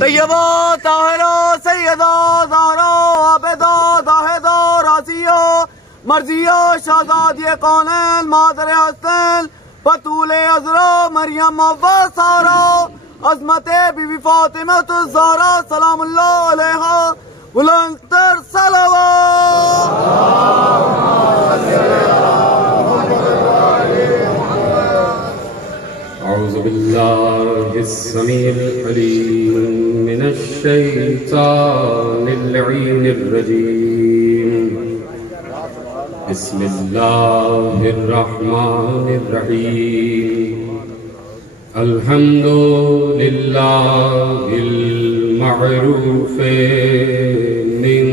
तैयबो ताहिरो सैयदो ज़हरो आबिदो दाहिदो राज़ियो मर्जियो शहज़ादिए कौनैन मादरे हसन बतूले अज़रो मरियम अव्वा सारो अज़मते बीबी फ़ातिमतुज़ ज़हरा सलामुल्लाह अलैहा बुलंदतर सलावत। अऊज़ु बिल्लाहिस समीइल अलीम मिनश शैतानिर लईनिर रजीम। बिस्मिल्लाहिर रहमानिर रहीम। अल्हम्दुलिल्लाहिल मअरूफ़े मिन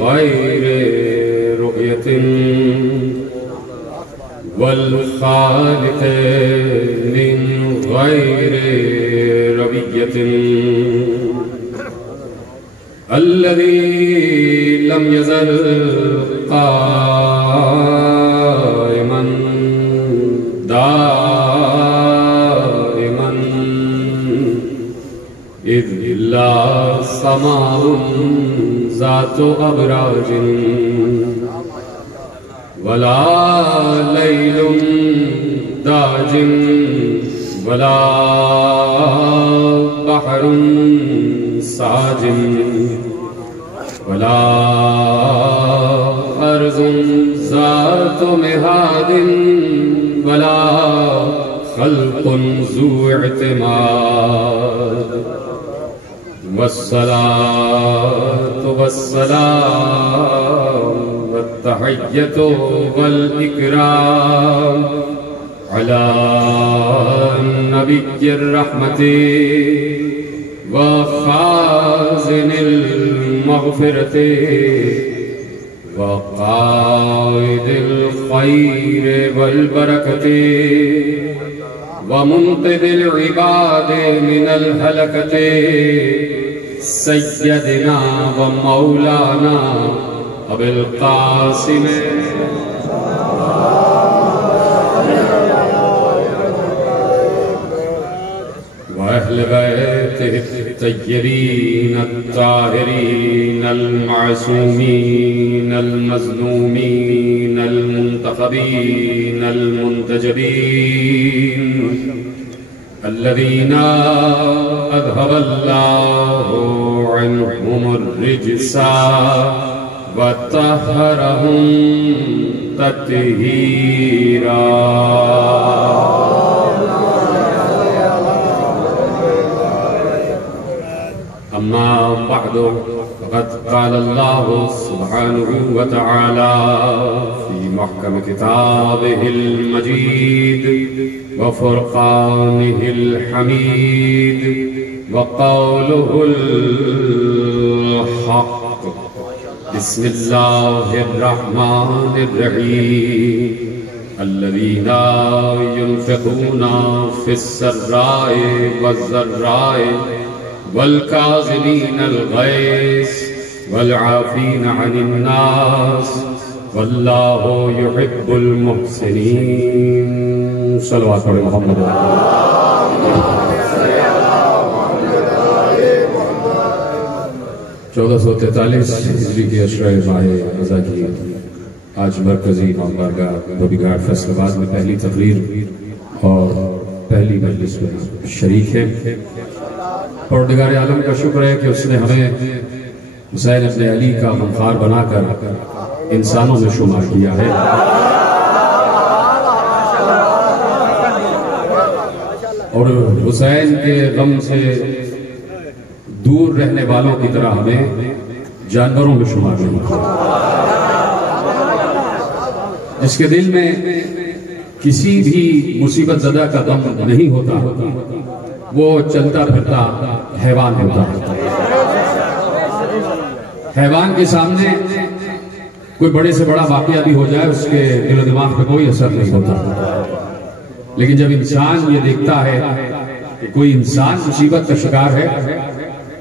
गैरि रुयतिन वल खालिक़े मिन गैरि रबियतिन अल्लज़ी लम यज़ल क़ाइमन दाइमन इज़ ला समाउन ज़ातु अबराजिन वला लैलुन दाजिम वला बहरुन साजिम वला अर्ज़ुन ज़ातु मिहादिन वला खल्क़ुन ज़ू इअ्तिमाद वस्सलातु वस्सलाम वत्तहिय्यतु वल इकराम अला नबिय्यिर रहमति व खाज़िनिल मग़फ़िरति व क़ाइदिल ख़ैर वल बरकति व मुन्क़िदिल इबाद मिनल हलकति सय्यदिना व मौलाना अबिल क़ासिम व अहले बैतिहि तय्यबीन अत्ताहिरीन अल-मासूमीन अल-मज़लूमीन अल-मुंतख़बीन अल-मुंतजबीन अल्लज़ीना अज़हबल्लाहु अन्हुमुर रिज्सा व तहरहुम तत्हीरा। अम्मा बअदु फ़क़द क़ाल अल्लाहु सुब्हानहु व तआला फ़ी महकम किताबिहिल मजीद व फ़ुरक़ानिहिल हमीद व क़ौलुहुल हक़। बिस्मिल्लाहिर रहमानिर रहीम। अल्लज़ीना युनफ़िक़ूना फ़िस्सर्राए वज़्ज़र्राए वल काज़िमीनल ग़ैज़ वल आफ़ीना अनिन नास वल्लाहु युहिब्बुल मुहसिनीन। सल्लल्लाहु अलैहि मोहम्मद। 1443 हिजरी के अशरे माह रज़ा की आज मरकजी बारगाह बबीघाट फैसलाबाद में पहली तकरीर और पहली मजलिस में शरीक है। परवरदिगार आलम का शुक्र है कि उसने हमें हुसैन इब्न अली का मज़ार बनाकर इंसानों में शुमार किया है। और हुसैन के गम से दूर रहने वालों की तरह हमें जानवरों में शुमार नहीं किया। जिसके दिल में किसी भी मुसीबत ज़दा का गम नहीं होता वो चलता फिरता हैवान होता है। हैवान के सामने कोई बड़े से बड़ा वाकया भी हो जाए उसके दिल और दिमाग पे कोई असर नहीं होता। लेकिन जब इंसान ये देखता है कि कोई इंसान मुसीबत का शिकार है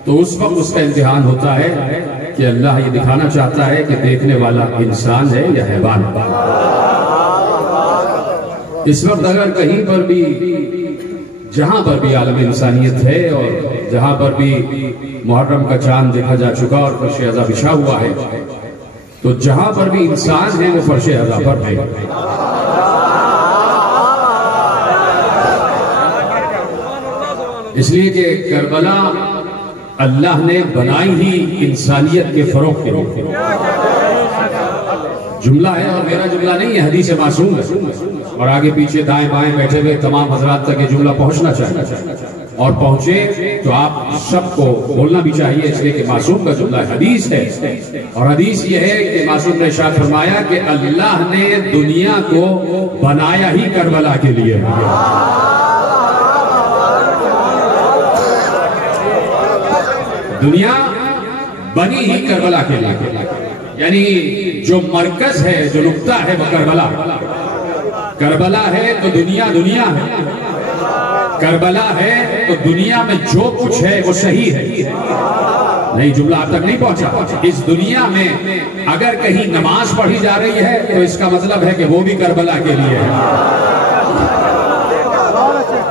तो उस वक्त उसका इम्तिहान होता है कि अल्लाह ये दिखाना चाहता है कि देखने वाला इंसान है या हैवान। इस वक्त अगर कहीं पर भी, जहां पर भी आलम इंसानियत है और जहां पर भी मुहर्रम का चांद देखा जा चुका और फर्श अज़ा बिछा हुआ है, तो जहां पर भी इंसान है वो फर्श अज़ा पर है। इसलिए कि करबला अल्लाह ने बनाई ही इंसानियत के फरोग के लिए। जुमला है और मेरा जुमला नहीं है, हदीस मासूम है और आगे पीछे दाएं बाएं बैठे हुए तमाम हजरात तक ये जुमला पहुंचना चाहिए और पहुंचे तो आप सबको बोलना भी चाहिए, इसलिए कि मासूम का जुमला हदीस है। और हदीस ये है कि मासूम ने इरशाद फरमाया कि अल्लाह ने दुनिया को बनाया ही करबला के लिए। दुनिया बनी ही करबला के लिए, यानी जो मरकज है, जो नुक्ता है वो करबला। करबला है तो दुनिया दुनिया है, करबला है तो दुनिया में जो कुछ है वो सही है। नहीं, जुमला आप तक नहीं पहुंचा। इस दुनिया में अगर कहीं नमाज पढ़ी जा रही है तो इसका मतलब है कि वो भी करबला के लिए है।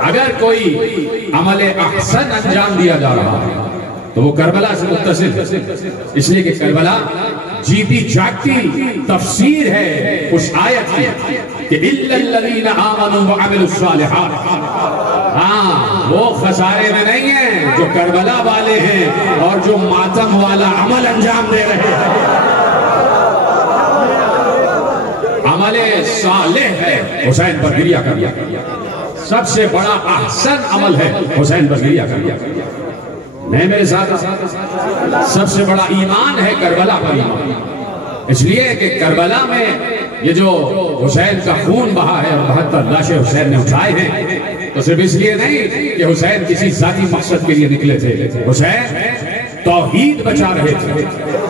अगर कोई अमले अहसन अंजाम दिया जा रहा है तो वो करबला से मुत्तसिल है। इसलिए कि करबला जीती जागती तफसीर है उस आयत की कि इल्लल्लज़ीना आमनू व अमिलुस्सालिहात। हाँ, वो खसारे में नहीं है जो करबला वाले हैं और जो मातम वाला अमल अंजाम दे रहे हैं। अमले सालेह है हुसैन पर गिरिया करना, सबसे बड़ा अहसन अमल है हुसैन पर गिरिया करना। नहीं, मेरे साथ सबसे बड़ा ईमान है करबला पर ईमान। इसलिए कि करबला में ये जो हुसैन का खून बहा है और 72 लाशें हुसैन ने उठाए हैं, तो सिर्फ इसलिए नहीं कि हुसैन किसी जाती मकसद के लिए निकले थे। हुसैन तौहीद बचा रहे थे,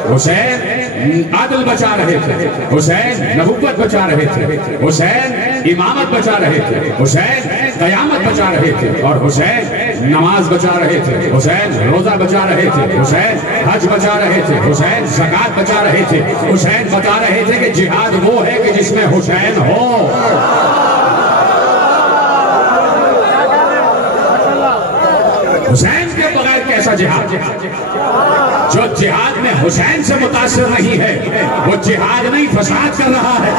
हुसैन आदल बचा रहे थे, हुसैन नबुव्वत बचा रहे थे, हुसैन इमामत बचा रहे थे, हुसैन कयामत बचा रहे थे और हुसैन नमाज बचा रहे थे, हुसैन रोजा बचा रहे थे, हुसैन हज बचा रहे थे, हुसैन ज़कात बचा रहे थे। हुसैन बता रहे थे कि जिहाद वो है कि जिसमें हुसैन हो। हुसैन के बगैर कैसा जिहाद? जो जिहाद में हुसैन से मुतासिर नहीं है वो जिहाद नहीं, फसाद कर रहा है।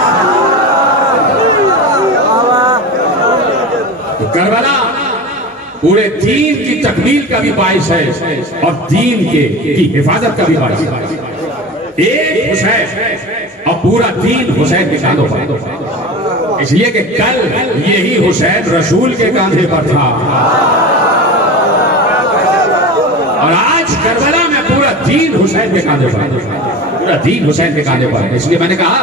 तो करबला पूरे दीन की तकमील का भी बाइस है और दीन की हिफाजत का भी बाइस है। एक हुसैन और पूरा दीन हुसैन के कांधों पर। इसलिए कि कल यही हुसैन रसूल के कांधे पर था और आज करबला में पूरा दीन हुसैन के कांधे पर, पूरा दीन हुसैन के कांधे पर। इसलिए मैंने कहा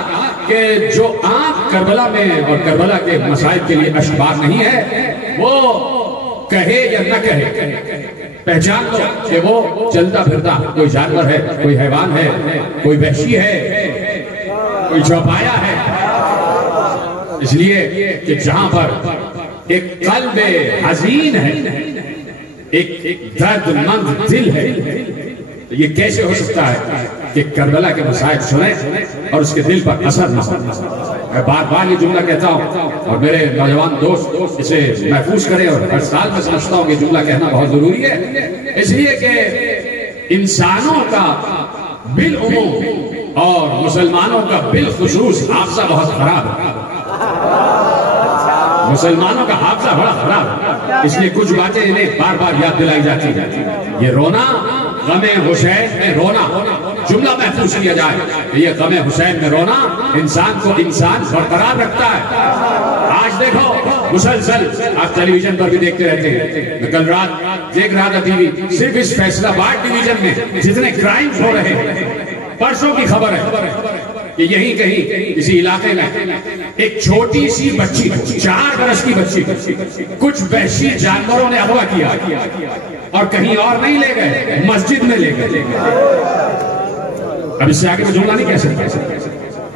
कि जो आंख करबला में और करबला के मसाइब के लिए अशबार नहीं है, वो कहे या न कहे, पहचान लो कि वो चलता फिरता कोई जानवर है, कोई हैवान है, कोई वहशी है, कोई चौपाया है। इसलिए कि जहां पर एक कल्ब हज़ीन है, एक दर्दमंद दिल है, तो ये कैसे हो सकता है कि करबला के मसाइब सुने और उसके दिल पर असर न हो। मैं बार बार ये जुमला कहता हूँ और मेरे नौजवान दोस्त इसे महफूज करें और हर साल मैं समझता हूँ कि जुमला कहना बहुत जरूरी है। इसलिए कि इंसानों का बिल उमूम और मुसलमानों का बिल खुसूस हादसा बहुत खराब है। मुसलमानों का हादसा बड़ा खराब है, इसलिए कुछ बातें इन्हें बार बार याद दिलाई जाती है। ये रोना गमे हुसैन में रोना, जुमला महफूज किया जाए। ये गमे हुसैन में रोना इंसान को इंसान बरकरार रखता है। आज देखो मुसलसल आप टेलीविजन पर भी देखते रहते हैं। मैं कल रात देख रहा था टीवी, सिर्फ इस फैसलाबाद डिवीजन में जितने क्राइम्स हो रहे हैं, परसों की खबर है कि यहीं कहीं किसी इलाके में एक छोटी सी बच्ची, 4 बरस की बच्ची, कुछ वहशी जानवरों ने अगवा किया और कहीं और नहीं ले गए, मस्जिद में ले गए। अब इससे आगे मैं जुमला नहीं कह सकता।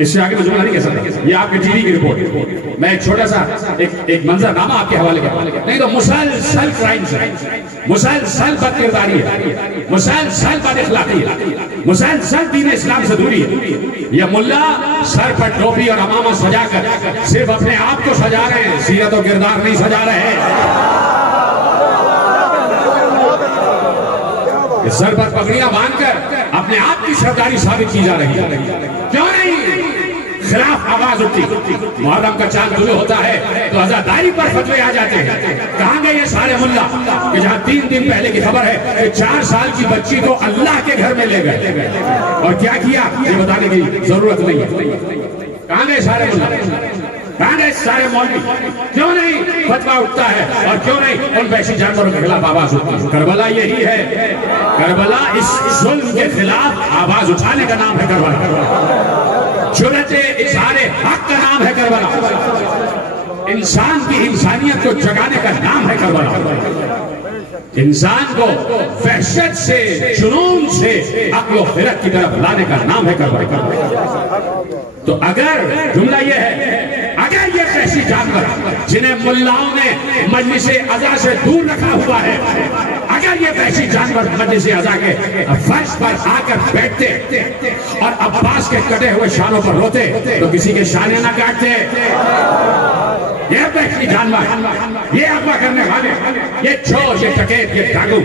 इससे आगे मैं जुमला नहीं कह सकता। ये आपके टीवी की रिपोर्ट। मैं एक छोटा सा एक मंजरनामा आपके हवाले कर, नहीं तो मुसलसल क्राइम्स है, मुसलसल बदकिरदारी है, मुसलसल बदअखलाकी है, मुसलसल दीन इस्लाम से दूरी है। ये मुल्ला सर पर टोपी और अमामा सजाकर सिर्फ अपने आप को सजा रहे हैं, सीरत और किरदार नहीं सजा रहे हैं। सर पर पगड़ियां बांधकर अपने आप की सरदारी साबित की जा रही है। क्यों नहीं? खिलाफ आवाज उठती। मुहर्रम का चांद शुरू होता है तो आजादारी पर फतवे आ जाते हैं। कहां गए ये सारे मुल्ला कि जहां 3 दिन पहले की खबर है कि 4 साल की बच्ची को अल्लाह के घर में ले गए और क्या किया ये बताने की जरूरत नहीं है। कहां गए सारे मुल्ला, कहां गए सारे मौलवी? क्यों नहीं फतवा उठता है और क्यों नहीं उन वैसी जानवरों के खिलाफ आवाज उठती है? करबला यही है। करबला इस जुल्म के खिलाफ आवाज उठाने का नाम है करबला। जुर्रते इज़हारे हक का नाम है करबला। इंसान की इंसानियत को जगाने का नाम है करबला। इंसान को वहशत से, जुनून से अक्ल व फिरत की तरफ लाने का नाम है करबला। तो अगर जुमला ये है, अगर ये ऐसी जानवर जिन्हें मुल्लाओं ने मजलिस अज़ा से दूर रखा हुआ है, अगर ये वैसी जानवर मजलिस अज़ा के फर्श पर आकर बैठते और अब्बास के कटे हुए शानों पर रोते तो किसी के शाने ना काटते। ये वैसी जानवर, ये अगवा करने वाले, ये चोर, ये डकैत, ये डाकू,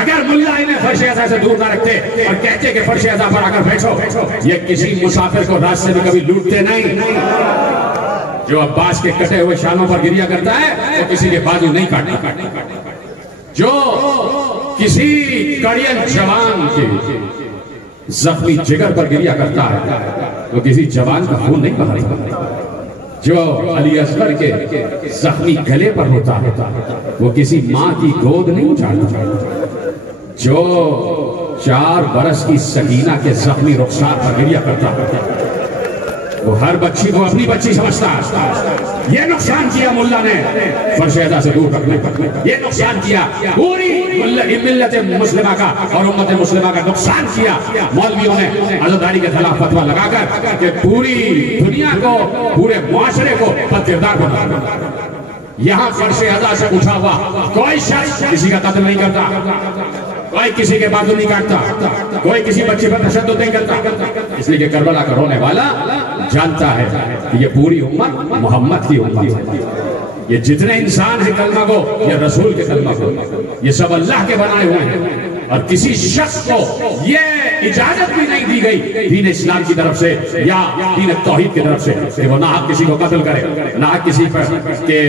अगर मुल्ला इन्हें फर्श अज़ा से दूर ना रखते और कहते कि फर्श अज़ा पर आकर बैठो, ये किसी मुसाफिर को रास्ते में कभी लूटते नहीं। जो अब्बास के कटे हुए शानों पर गिरिया करता है तो किसी के बाजू नहीं काटता। जो किसी कड़ियन जवान के जख्मी जिगर पर गिरिया करता है तो किसी जवान का खून नहीं बहाता। जो अली असगर के जख्मी गले पर होता है वो किसी माँ की गोद नहीं उछालता। जो 4 बरस की सकीना के जख्मी रुखसार पर गिरिया करता है वो हर बच्ची को अपनी बच्ची समझता है। ये नुकसान किया मुल्ला ने फर्श अज़ा से दूर रखने पर, ये नुकसान किया पूरी मिल्लत मुस्लिमा का और उम्मत मुस्लिमा का नुकसान किया मौलवियों ने आजादारी के खिलाफ फतवा लगाकर कि पूरी दुनिया को, पूरे मुआशरे को बदकिरदार बना। यहाँ फर्श अज़ा से उठा हुआ कोई शख्स किसी का कत्ल नहीं करता, कोई किसी के बाजू नहीं काटता, कोई किसी बच्चे पर तशद्दुद नहीं करता। इसलिए कि करबला का रोने वाला जानता है कि ये पूरी उम्मत मोहम्मद की उम्मत है। ये जितने इंसान हैं कलमा को, ये रसूल के कलमा को, ये सब अल्लाह के बनाए हुए हैं और किसी शख्स को ये इजाजत भी नहीं दी गई दीन इस्लाम की तरफ से या दीन तौहीद की तरफ से कि वो ना किसी को कत्ल करे, ना किसी पर के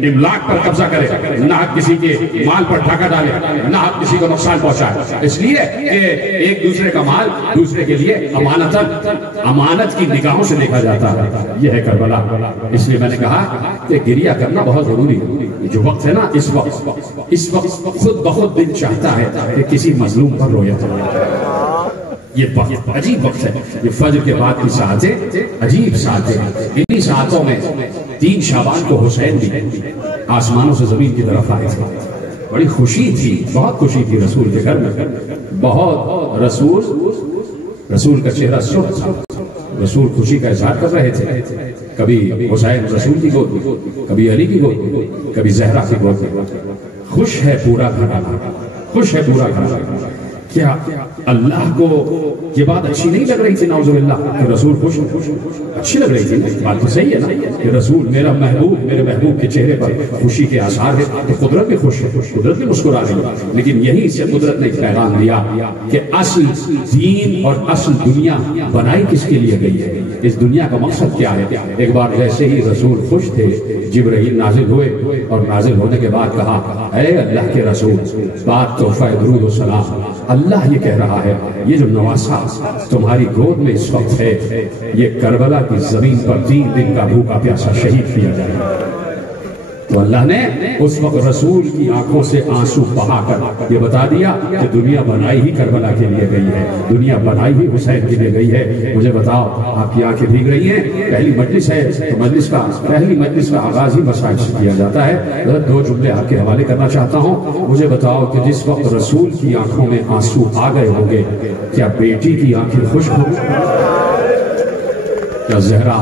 इमलाक पर कब्जा करे, ना किसी के माल पर डाका डाले, ना किसी को नुकसान पहुंचाए। इसलिए कि एक दूसरे का माल दूसरे के लिए अमानत की निगाहों से देखा जाता है। यह है करबला। इसलिए मैंने कहा कि गिरिया करना बहुत जरूरी है। जो वक्त है ना, इस वक्त खुद बहुत दिल चाहता है कि किसी मजलूम पर रोया जाए। ये वक्त अजीब वक्त है। ये फजर के बाद की सातें अजीब सातें हैं। इन्हीं सातों में 3 शाबान को हुसैन भी आसमानों से जमीन की तरफ आए थे। बड़ी खुशी थी, बहुत खुशी थी रसूल के घर में। बहुत रसूल का चेहरा सुर्ख था। रसूल खुशी का इजहार कर रहे थे। कभी हुसैन रसूल की गोद में, कभी अली की गोद में, कभी जहरा की गोद में। खुश है पूरा घराना, खुश है पूरा घराना। क्या अल्लाह को ये बात अच्छी नहीं लग रही थी नाउजुबिल्लाह कि रसूल खुश? अच्छी लग रही थी। बात तो सही है ना कि रसूल मेरे महबूब के चेहरे पर खुशी के आसार है तो कुदरत भी खुश है, कुदरत भी मुस्कुरा रही है। लेकिन यही से कुदरत ने पैगाम दिया कि असल दीन और असल दुनिया बनाई किसके लिए गई है, इस दुनिया का मकसद क्या है। एक बार जैसे ही रसूल खुश थे, जिब्राइल नाजिल हुए और नाजिल होने के बाद कहा, ऐ अल्लाह के रसूल, बात तोहफा दुरूद व सलाम, अल्लाह ये कह रहा है ये जो नवासा तुम्हारी गोद में इस वक्त है, ये करबला की जमीन पर 3 दिन का भूखा प्यासा शहीद किया जाएगा। तो अल्लाह ने उस वक्त रसूल की आंखों से आंसू बहाकर ये बता दिया कि दुनिया बनाई ही करबला के लिए गई है, दुनिया बनाई ही हुसैन के लिए गई है। मुझे बताओ, आपकी आंखें भीग रही हैं? पहली मजलिस है तो पहली मजलिस का आगाज ही मसाइल से किया जाता है। 2 जुमले आपके हवाले करना चाहता हूँ। मुझे बताओ कि जिस वक्त रसूल की आंखों में आंसू आ गए होंगे, क्या बेटी की आंखें खुश्क होंगी? क्या जहरा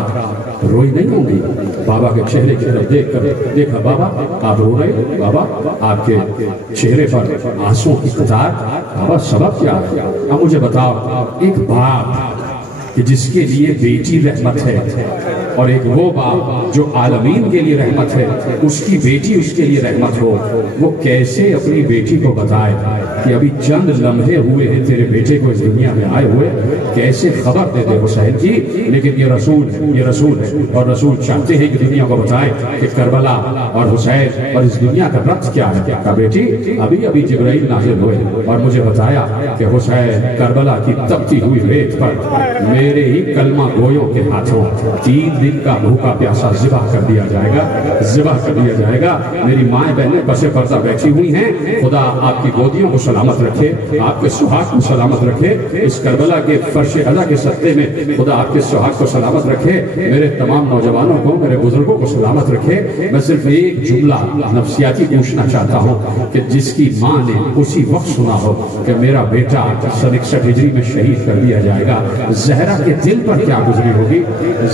रोई नहीं होंगी? बाबा के चेहरे की तरफ देख कर देखा, बाबा आप रो रहे हो? बाबा आपके चेहरे पर आंसुओं की कतार, बाबा सबब क्या है? अब मुझे बताओ, एक बाप कि जिसके लिए बेटी रहमत है और एक वो बाप जो आलमीन के लिए रहमत है, उसकी बेटी उसके लिए रहमत हो, वो कैसे अपनी बेटी को बताए कि अभी चंद लम्हे हुए हैं तेरे बेटे को इस दुनिया में आए हुए, कैसे खबर दे दे हुसैन की? लेकिन ये रसूल है, ये रसूल है, और रसूल चाहते हैं कि दुनिया को बताए कि करबला और हुसैन और इस दुनिया का रब्त क्या है। क्या बेटी अभी अभी जिब्राइल नाज़िल हुए और मुझे बताया कि हुसैन करबला की तपती हुई रेत पर मेरे ही कलमा गोयों के हाथों 3 दिन का भूखा प्यासा ज़िबा कर दिया जाएगा, ज़िबा कर दिया जाएगा। मेरी माएँ बहनें बसे पर्दा बैठी हुई हैं। खुदा आपकी गोदियों को सलामत रखे, आपके सुहाग को सलामत रखे, इस करबला के फर्श अज़ा के सत्ते में खुदा आपके सुहाग को सलामत रखे, मेरे तमाम नौजवानों को, मेरे बुजुर्गों को सलामत रखे। मैं सिर्फ एक जुमला नफ्सियाती पूछना चाहता हूँ कि जिसकी माँ ने उसी वक्त सुना हो कि मेरा बेटा सन 61 हिजरी में शहीद कर दिया जाएगा, ज़हरा के दिल पर क्या गुजरी होगी?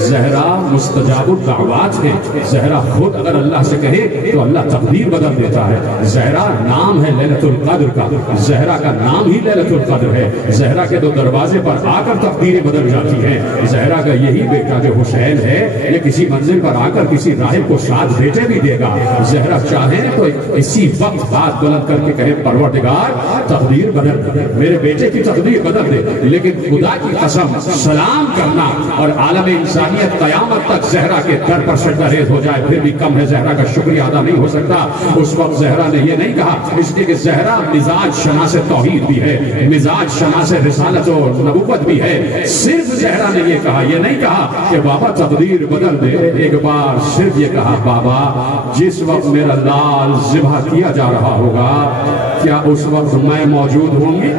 ज़हरा मुस्तजाबुद दावात है। ज़हरा खुद अगर अल्लाह से कहे तो अल्लाह तकदीर बदल देता है। ज़हरा नाम है लैलतुल क़द्र का, ज़हरा का नाम ही लैलतुल क़द्र है। ज़हरा के तो दरवाजे पर आकर तकदीरें बदल जाती हैं। ज़हरा का यही बेटा जो हुसैन है, ये किसी मंजिल पर आकर किसी राहिब को 7 बेटे भी देगा। ज़हरा चाहे तो इसी वक्त बात बुलंद करके कहे, परवरदिगार तकदीर बदल दे, मेरे बेटे की तकदीर बदल दे। लेकिन खुदा की कसम, सलाम करना और आलम इंसानियत क़यामत तक ज़हरा के दर पर सजदारेज़ हो जाए फिर भी कम है। ज़हरा का शुक्रिया अदा नहीं हो सकता। उस वक्त ज़हरा ने यह नहीं कहा, इसलिए कि ज़हरा मिजाज शना से तौहीद भी है, मिजाज शना से रिसालत और नबुव्वत भी है। सिर्फ ज़हरा ने यह कहा, यह नहीं कहा कि बाबा तकदीर बदल दे। एक बार सिर्फ ये कहा, बाबा जिस वक्त मेरा लाल ज़िबा किया जा रहा होगा, क्या उस वक्त मैं मौजूद होंगी?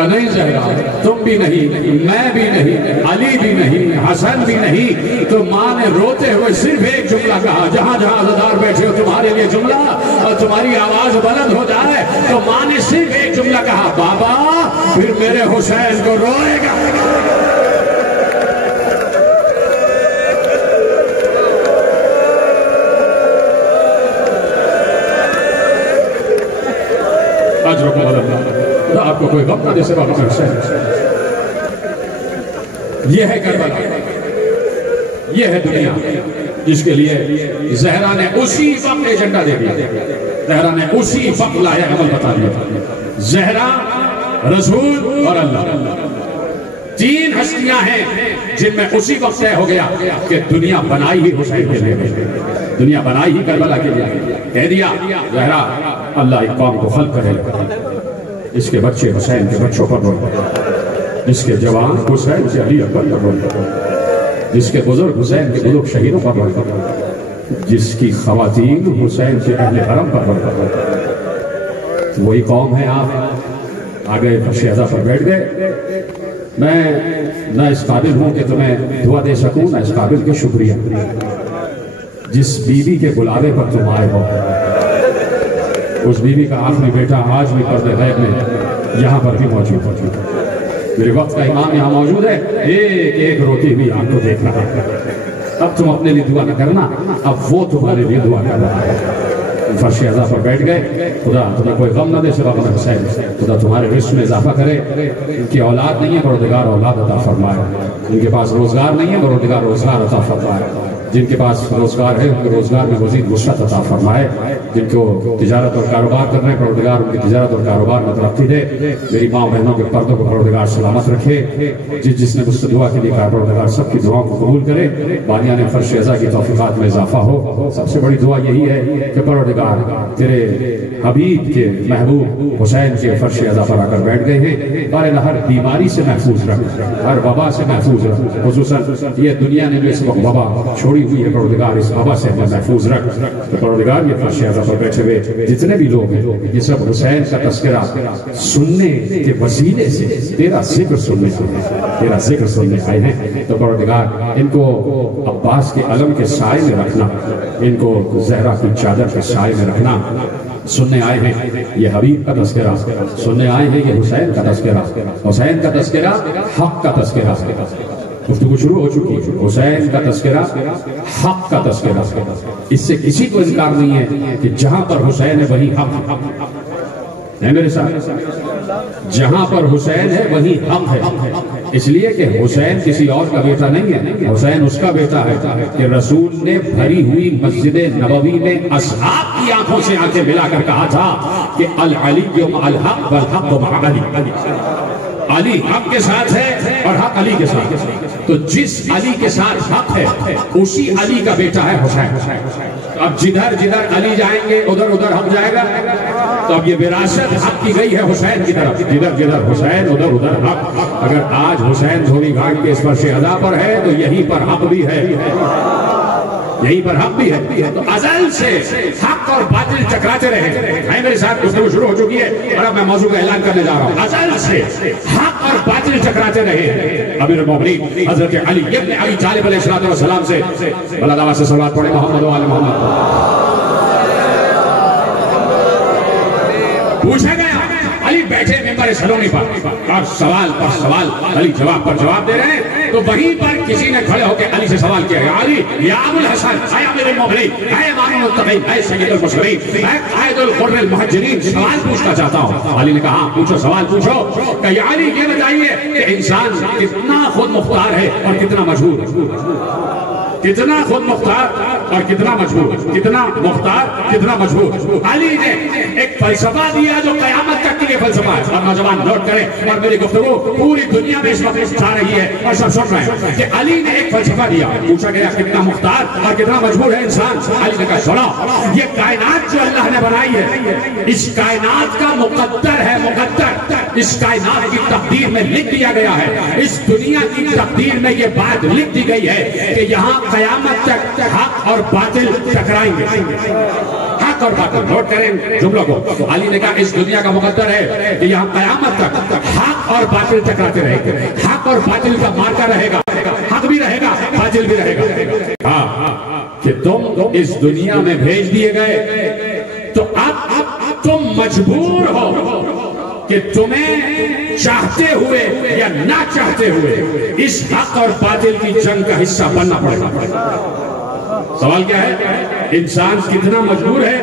नहीं ज़हरा, तुम भी नहीं, मैं भी नहीं, अली भी नहीं, हसन भी नहीं। तो माँ ने रोते हुए सिर्फ एक जुमला कहा, जहां जहां अज़ादार बैठे हो तुम्हारे लिए जुमला, और तुम्हारी आवाज बुलंद हो जाए तो माँ ने सिर्फ एक जुमला कहा, बाबा फिर मेरे हुसैन को रोएगा। आपको कोई गम ना जैसे बाबा हुसैन। यह है करबला, यह है दुनिया जिसके लिए ज़हरा ने उसी वक्त एजेंडा दे दिया, ज़हरा ने उसी वक्त लाया अमल बता दिया। ज़हरा, रसूल और अल्लाह 3 हस्तियां हैं जिनमें उसी वक्त तय हो गया कि दुनिया बनाई ही हुसैन के लिए, दुनिया बनाई ही करबला के लिए। कह दिया ज़हरा, अल्लाह एक कौम को खल्क करेगा, इसके बच्चे हुसैन के बच्चों पर रोए, जिसके जवान हुसैन से अली अकबर पर रोए, जिसके बुजुर्ग हुसैन के बुजुर्ग शहीदों पर रोए, जिसकी खवातीन हुसैन के अहले हरम पर रोए। तो वही कौम है। आप आ गए, फर्श अज़ा पर बैठ गए। मैं न इस काबिल हूँ कि तुम्हें दुआ दे सकूँ, न इस काबिल के शुक्रिया। जिस बीवी के बुलावे पर तुम आए हो, उस बीवी का आखिरी बेटा आज भी पर्दे गैब में यहाँ पर भी मौजूद है। मेरे वक्त का इमाम यहाँ मौजूद है, एक एक रोती हुई आपको देख रहा है। अब तुम अपने लिए दुआ न करना, अब वो तुम्हारे लिए दुआ कर रहा है। फर्श अज़ा पर बैठ गए। खुदा तुम्हें कोई गम न दे सिवा गम हुसैन, खुदा तुम्हारे रिस्क में इजाफा करे। इनकी औलाद नहीं है, परवरदिगार औलाद अता फरमाए। इनके पास रोजगार नहीं है, परवरदिगार रोजगार अता फरमाए। जिनके पास रोजगार है उनके रोजगार में मजीद वुसअत अता फरमाए। जिनको तिजारत और कारोबार कर रहे हैं, परवरदिगार उनकी तिजारत और कारोबार में तरक्की दे। मेरी माँ बहनों के पर्दों को परवरदिगार सलामत रखे। जिसने मुझसे दुआ के लिए कहा, परवरदिगार सबकी दुआओं को कबूल करे। बानिया ने फर्श अज़ा की तौफीक़ात में इजाफा हो। सबसे बड़ी दुआ यही है कि परवरदिगार तेरे हबीब के महबूब हुसैन के फर्श अज़ा पर आकर बैठ गए हैं, बारे हर बीमारी से महफूज रख, हर वबा से महफूज रख। खुसूसन ये दुनिया ने इस वक्त वबा छोड़ी हुई है, परवरदिगार इस वबा से हमें महफूज रख। तो परवरदिगार ये फर्श अज़ा पर बैठे हुए जितने भी लोग हैं, ये सब हुसैन का तस्करा सुनने के वसीले से, तेरा जिक्र सुनने से, तेरा जिक्र सुनने आए हैं। तो परवरदिगार इनको अब्बास के अलम के साए में रखना, इनको ज़हरा की चादर के साए में रखना। सुनने आए हैं ये हबीब का तस्करा, सुनने आए हैं ये हुसैन का तस्करा, हुसैन का तस्करा, हक का तस्करा। गुफ्तगू शुरू हो चुकी है। हुसैन का तस्करा, हक का तस्करा, इससे किसी को इनकार नहीं है कि जहां पर हुसैन है वही हक है। मेरे साथ जहां पर हुसैन है वही हक है, इसलिए कि हुसैन किसी और का बेटा नहीं है, हुसैन उसका बेटा है कि रसूल ने भरी हुई मस्जिद नबवी में असहाब की आंखों से आंखें मिलाकर कहा था कि अल अली अल हक वल हक मअ अली, अली हक के साथ है और हक अली के साथ। तो जिस अली के साथ हक है उसी अली का बेटा है हुसैन। अब जिधर जिधर अली जाएंगे उधर उधर हक जाएगा। तो अब ये विरासत हक की गई है हुसैन की तरफ, जिधर जिधर हुसैन उधर उधर हक। अगर आज हुसैन धोबी घाट के स्पर्श अदा पर है तो यहीं पर हक भी है, यहीं पर हक भी है। तो अज़ल से हक और बातिल टकराते रहे। मेरे साथ गुफ्तगू शुरू हो चुकी है और अब मैं मौजू का ऐलान करने जा रहा हूँ। अज़ल से हक और बातिल टकराते रहे। अमीरुल मोमिनीन हज़रत अली इब्न अबी तालिब अलैहिस्सलाम से अल्लाह ताला से सलावत पढ़े मोहम्मद व आले मोहम्मद। पूछा गया, अली बैठे मिंबर सलोनी पर और सवाल पर सवाल, अली जवाब पर जवाब दे रहे हैं। तो वहीं पर किसी ने खड़े होकर अली से सवाल किया, अली या अबुल हसन, ऐ अमीरुल मोमिनीन, ऐ इमामुल मुत्तकीन, ऐ सय्यदुल मुरसलीन, ऐ कायदुल कुर्रल मुहज्जिरीन, सवाल पूछना चाहता हूँ। अली ने कहा पूछो, सवाल पूछो। कि अली ये बताइए कि इंसान कितना खुद मुख्तार है और कितना मजबूर, कितना खुद मुख्तार और कितना मजबूर, कितना मुख्तार कितना मजबूर। अली ने एक फलसफा दिया जो कयामत तक के लिए फलसफा है। और नौजवान नोट करें और मेरी गुफ्तगू पूरी दुनिया में इस वक्त जा रही है और सब सुन रहे हैं कि अली ने एक फलसफा दिया। पूछा गया कितना मुख्तार और कितना मजबूर है इंसान। अली ने कहा सुनो, ये कायनात जो अल्लाह ने बनाई है, इस कायनात का मुकद्दर है, मुकद्दर इस कायनात की तकदीर में लिख दिया गया है। इस दुनिया की तकदीर में ये बात लिख दी गई है कि यहाँ कयामत तक हक और बातिल टकराएंगे, हक और बातिल। नोट करें जुमलों को। तो अली ने कहा इस दुनिया का मुकद्दर है कि यहाँ कयामत तक हक और बातिल टकराते रहेंगे, हक और बातिल का मार्का रहेगा, हक भी रहेगा बातिल भी रहेगा। हाँ, कि तुम इस दुनिया में भेज दिए गए तो अब तुम मजबूर हो कि तुम्हें चाहते हुए या ना चाहते हुए इस हक और बातिल की जंग का हिस्सा बनना पड़ेगा। सवाल क्या है, इंसान कितना मजबूर है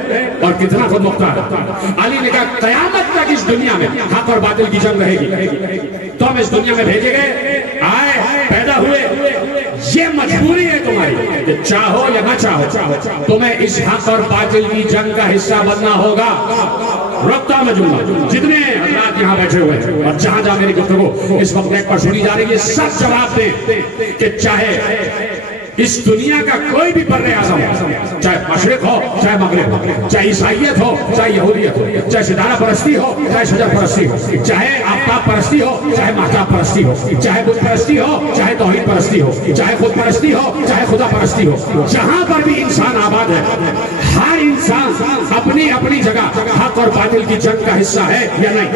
और कितना खुद मुख्तार है। अली ने कहा कयामत तक इस दुनिया में हक और बातिल की जंग रहेगी। तो हम इस दुनिया में भेजे गए, आए, पैदा हुए, ये मजबूरी है तुम्हारी कि चाहो या ना चाहो तुम्हें इस हक और बातिल की जंग का हिस्सा बनना होगा। रखता मैं जुमला, जितने हज़रात यहाँ बैठे हुए हैं और जहां जहां मेरी गुफ्तगू इस वक्त नेट पर सुनी जा रही है, सब जवाब दें कि चाहे इस दुनिया का कोई भी बर्रे आज़म हो, चाहे मशरिक हो चाहे मगरिब हो, चाहे ईसाइयत हो चाहे यहूदियत हो, चाहे सितारा परस्ती हो चाहे शजर परस्ती हो, चाहे आफ्ताब परस्ती हो चाहे महताब परस्ती हो, चाहे बुत परस्ती हो चाहे तौहीद परस्ती हो, चाहे खुद परस्ती हो चाहे खुदा परस्ती हो, जहां पर भी इंसान आबाद है, हर इंसान अपनी अपनी जगह हक और बातिल की जंग का हिस्सा है या नहीं।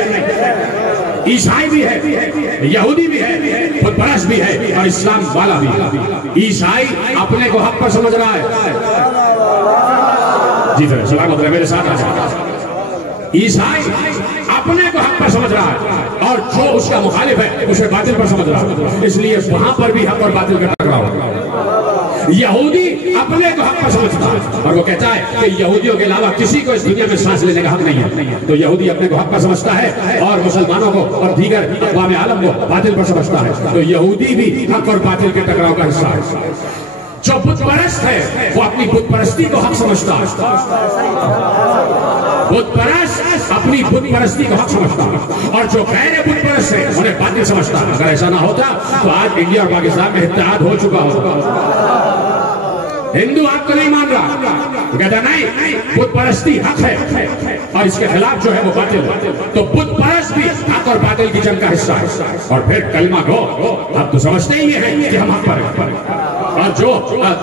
ईसाई भी है, यहूदी भी है, खुद परस्त भी है और इस्लाम वाला भी है। ईसाई अपने को हक पर समझ रहा है, जी सर सलामत रहे मेरे साथ आ जाए। ईसाई अपने को हक पर समझ रहा है और जो उसका मुखालिफ है उसे बातिल पर समझ रहा है, इसलिए वहां पर भी हक और बातिल का टकराव। यहूदी अपने को हक पर समझता है और वो कहता है कि यहूदियों के अलावा किसी को इस दुनिया में सांस लेने का हक नहीं है। तो यहूदी अपने को हक पर समझता है और मुसलमानों को और दीगर अक़वाम आलम को बातिल पर समझता है। तो यहूदी भी हक और बातिल के टकराव का हिस्सा है। जो बुत परस्त है वो अपनी बुत परस्ती को हक समझता है, बुत परस्त अपनी बुत परस्ती को हक समझता है और जो गैर बुत परस्त है उन्हें बातिल समझता है। अगर ऐसा ना होता तो आज इंडिया और पाकिस्तान में इत्तेहाद हो चुका होता। हिंदू आपको नहीं मान रहा, कहता नहीं बुत परस्ती हक है और इसके खिलाफ जो है वो बातिल है। तो बुत परस्त भी हक और बातिल की जंग का हिस्सा है। और फिर कलमा गो अब तो समझते ही है कि हम हक पर हैं और जो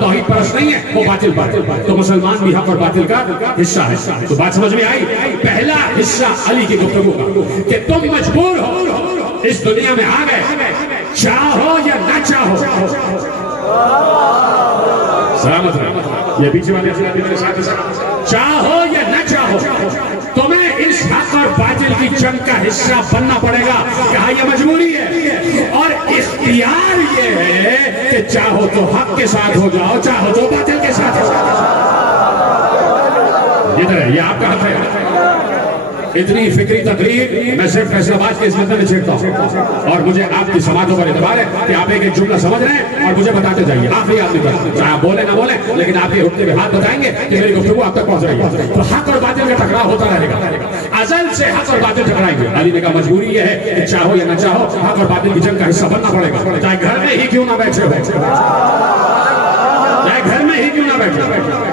तौहीद परस्त नहीं है वो बातिल पर। तो मुसलमान भी हक और बातिल का हिस्सा है। तो बात समझ में आई। पहला हिस्सा अली की गुफ्तगू का कि तुम मजबूर हो, इस दुनिया में आ गए, चाहो या ना चाहो। सलामत रहे, ये पीछे वाले मेरे साथ, चाहो या न चाहो तुम्हें इस हक और बातिल बातिल की जंग का हिस्सा बनना पड़ेगा। कहा यह मजबूरी है और इख्तियार ये है कि चाहो तो हक के साथ हो जाओ, चाहो तो बातिल के साथ हो जाओ। इधर है, ये आपका हक है। इतनी फिक्री तकरीर मैं सिर्फ फैसलाबाद के इस मुद्दे में छेड़ता हूँ और मुझे आपकी समातों पर एतबार है कि आप एक एक जुमला समझ रहे हैं और मुझे बताते जाइए। आखिरी आदमी पर चाहे आप बोले ना बोले, लेकिन आपके उठते हुए हाथ बताएंगे कि मेरी गुफ्तगू आप तक पहुंच रही है। तो हक और बातिल का टकराव होता रहेगा, अजल से हक और बातिल टकराएंगे। अली ने कहा मजबूरी यह है कि चाहो या ना चाहो हक और बातिल की जंग का हिस्सा बनना पड़ेगा, चाहे घर में ही क्यों ना बैठे हो, चाहे घर में ही क्यों ना बैठे,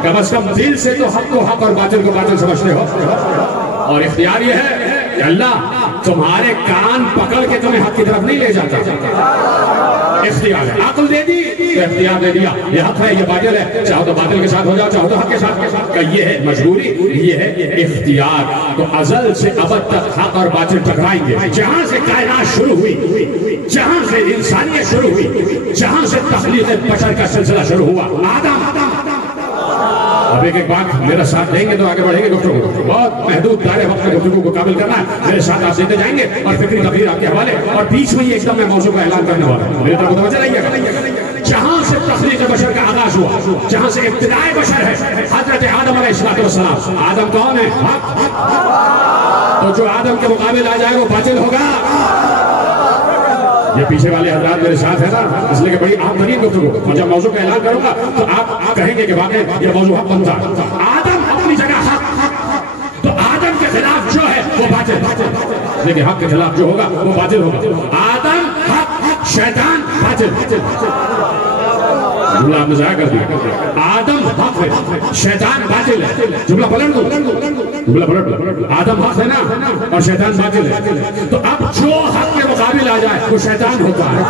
कम अज कम दिल से तो हक को हक और बातिल को बातिल समझते हो। और इख्तियार ये है कि अल्लाह तुम्हारे कान पकड़ के तुम्हें हक की तरफ नहीं ले जाता। इख्तियार है, अक्ल दे दी तो इख्तियार दे दिया, ये हक है, ये बातिल है, चाहो तो बातिल के साथ हो जाओ, चाहो तो हक के साथ का। ये है मजबूरी, ये है इख्तियार। तो अजल से अबद तक हक और बातिल टकराएंगे। जहां से कायनात शुरू हुई, जहां से इंसानियत शुरू हुई, जहां से तख्लीक़ बशर का सिलसिला शुरू हुआ, आदम। अब एक एक बात मेरा साथ देंगे तो आगे बढ़ेंगे। गुफ्तगू बहुत महदूद दायरे वक्त में गुफ्तगू को काबिल करना है, मेरे साथ आप देते जाएंगे और फिक्री तकरीर आपके हवाले। और बीच में ही एकदम मैं मौजूद का ऐलान करने वाला हूं, मेरे तरफ तवज्जो रहिएगा। जहां से तख्लीक़ बशर का आगाज हुआ, जहां से इब्तिदाए बशर है, हजरत आदम अलैहिस्सलाम। आदम कौन है? तो जो आदम के मुकाबले आ जाए वो बातिल होगा। ये पीछे वाले हजरात मेरे साथ है ना, इसलिए कि बड़ी आम तरीन गुफ्तगू, और जब मौजू का ऐलान करूंगा तो आप कहेंगे कि वाकई ये मौजू हक बनता। आदम अपनी जगह हक, तो आदम के खिलाफ जो है वो बातिल, लेकिन हक के खिलाफ जो होगा वो बातिल होगा। आदम हक, शैतान बातिल। जुमला आपने जाया कर दिया। आदम हक है, शैतान बातिल है। जुमला पलट दो, जुमला पलट दो। आदम हक है ना और शैतान बातिल है। तो अब जो हक के मुकाबिल आ जाए वो शैतान होता है।